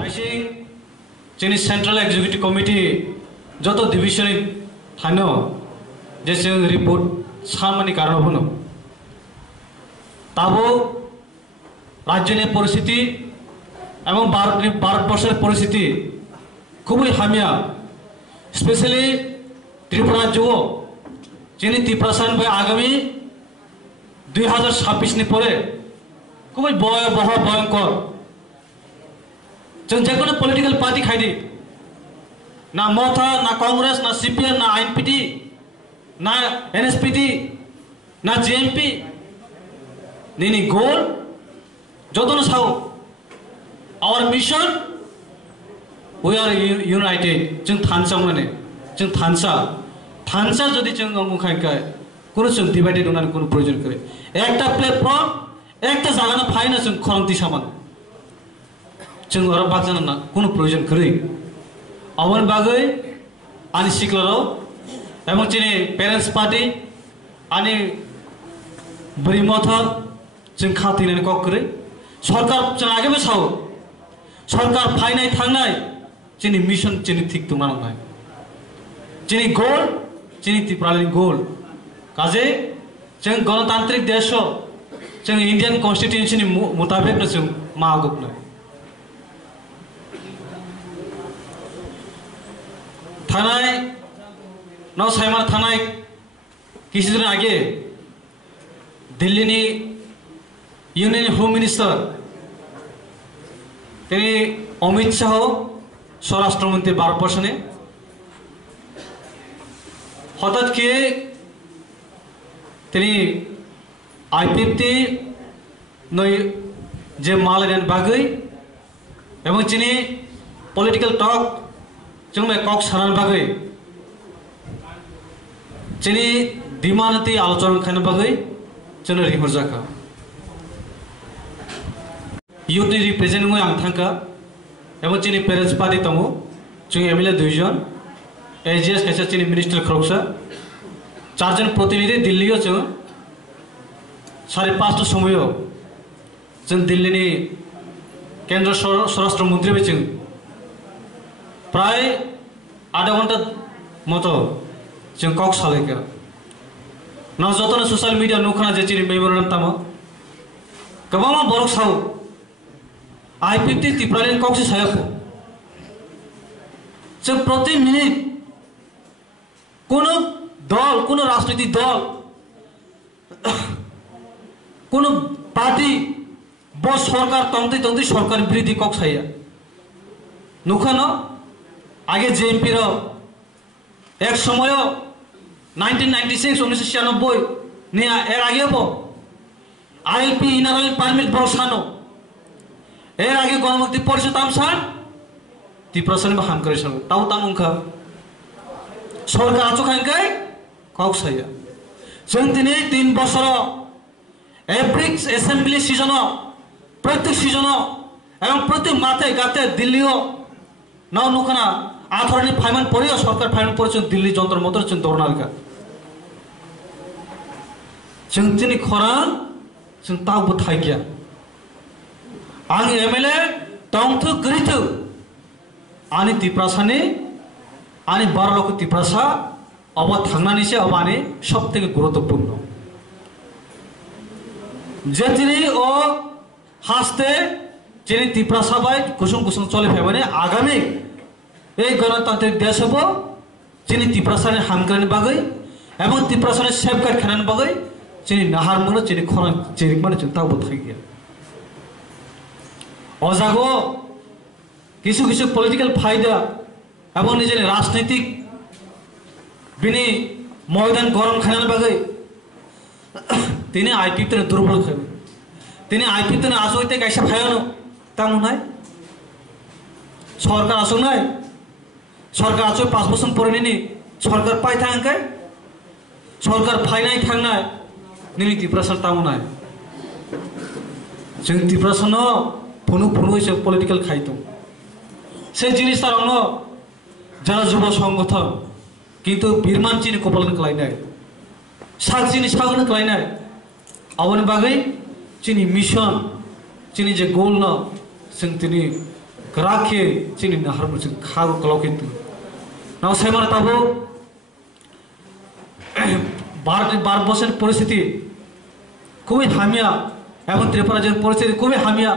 Icing जोंनि central executive committee जो division थानो जे जों रिपोर्ट सामानि कारण होनो ताबो राज्यनि परिस्थिति एवं भारतवर्षेर परिस्थिति खूबई हामिया स्पेशली त्रिपुरा राज्य जोंनि त्रिपुरासान आगामी 2026 नि परे खूबई भयाबह भयंकर जों जेकुनु पॉलिटिकल पार्टी खाइदी ना मथा ना कांग्रेस ना सीपीएम ना आईएनपीटी ना एनएसपीटी ना जेएमपी नीनी गोल जोदोनो साउ our mission we are united जों थानसा माने जों थानसा जदि जों अंगखायखाय कोनो जों डिवाइडेड होनानै कोनो प्रयोजन करे एकटा प्लेटफर्म एकटा जागाना फाइना जों खरंती सामान जों और बागजाना कोनो प्रयोजन करे अवन बागै आनि सिक्लारो एवं जोंनि पेरेंट्स पार्टी आनि बरिमथ जों खाथैनानै कक करे सरकार जों आगेबो साव सरकार फाइनाय थांनाय जोंनि मिशन जोंनि थिक दंना नङा जोंनि गोल जोंनि त्रिपुरानि गोल काजे जों गणतांत्रिक देश जों इंडियन कॉन्स्टिट्यूशन मुताबिक जों मागोबनो थानाय नौ साइमान थानाय किसी दिन आगे दिल्ली नि यूनियन होम मिनिस्टर तेनी अमित शाह स्वराष्ट्र मंत्री भारतवर्ष ने हठात के तेनी आईपीएफटी नई जे मालयन बागै एवं चिनी पॉलिटिकल टॉक जों में कक सारान बागै चिनी दिमानती आलोचना खान बागै जों रिपोर्ट जाका यूथ रिप्रेजेंट हुए आं थांका एवं चिनी पेरेंट्स पार्टी तमो जों एमएलए दुइजन एजीएस कैसे चिनी मिनिस्टर खरगसा 4 जन प्रतिनिधि दिल्ली जों 5:30 समय जों दिल्ली नि केंद्र स्वराष्ट्र मंत्री जों प्राय आधा घंटा मत जों कक सालायका ना जतन सोशल मीडिया नुखाना जे चिनी मेमोरेंडम ताम गोबां बरक साव आईपीएफटी त्रिपुरानि कक से सायाखो जों प्रति मिनिट कोनो दल कोनो राजनीतिक दल कोनो पार्टी बस सरकार तंगते सरकार विरोधी कक साया नुखानो आगे जेएमपी रो एक समय 1996 1996 ने एर आगे बो आईएलपी इनर परमिट बरसानो एर आगे गणमुक्ति परिषद आमसान त्रिपुरासान में हाम करे सन ताउ तामुंखा सरकार आचो खानकाय कक साया जों दिनै 3 बছर एवरी असेंबली सीजन प्रत्येक सीजन एवं प्रत्येक माथे गाते दिल्ली नौ नुखाना आथरनि फाइमान पड़े सरकार फाइमान पड़े दिल्ली जंतर मंतर जों दौड़नालका जों दिनै खरां जों ताबो थाइगिया आं एमएलए तंथु गृहथु आनि त्रिपुरासानि आनि 12 लक्ष त्रिपुरासा अब थांनानै से अब आनि सबथेके गुरुत्वपूर्ण जे दिनै ओ हास्ते जेने त्रिपुरासा बाय गुसुं गुसुं चले फैमाने आगामी এই গণতান্ত্রিক দেশ হব যিনি त्रिपुरासानि हामग्रानि बागै एवं त्रिपुरासानि सेफगार्ड खानानि बागै যিনি नाहार मोनो যিনি खरां जेरिक माने जों ताबो थाइगिया अजागो किछु किछु पॉलिटिकल फायदा एवं निजेनि राजनीतिक बिनि मयदान गरम खानानि बागै तिनि आईपीएफटी दुर्बल खाबे तिनि आईपीएफटी आजोइते गायसा फायानो तामुनाय सरकार आसंनाय सरकार आचो 5 बोसोर परेनि सरकार पाइ थांकाय सरकार फाइनाय थांनाय निनि त्रिपुरासान तामुनाय जों त्रिपुरासान फनु से पॉलिटिकल खाइतो से जिनिस तारनो जन युव संगठन किंतु बिरमान चिनि कपालन खालायनाय साग चिनि सागन खालायनाय अवन बागै चिनि मिशन चिनि जे गोल न जों दिनै Kerake sini na harus kau kalau gitu. Nah saya mana tahu বার বছর পরিস্থিতি খুবই হামিয়া এবং ত্রিপুরা রাজ্যের পরিস্থিতি খুবই হামিয়া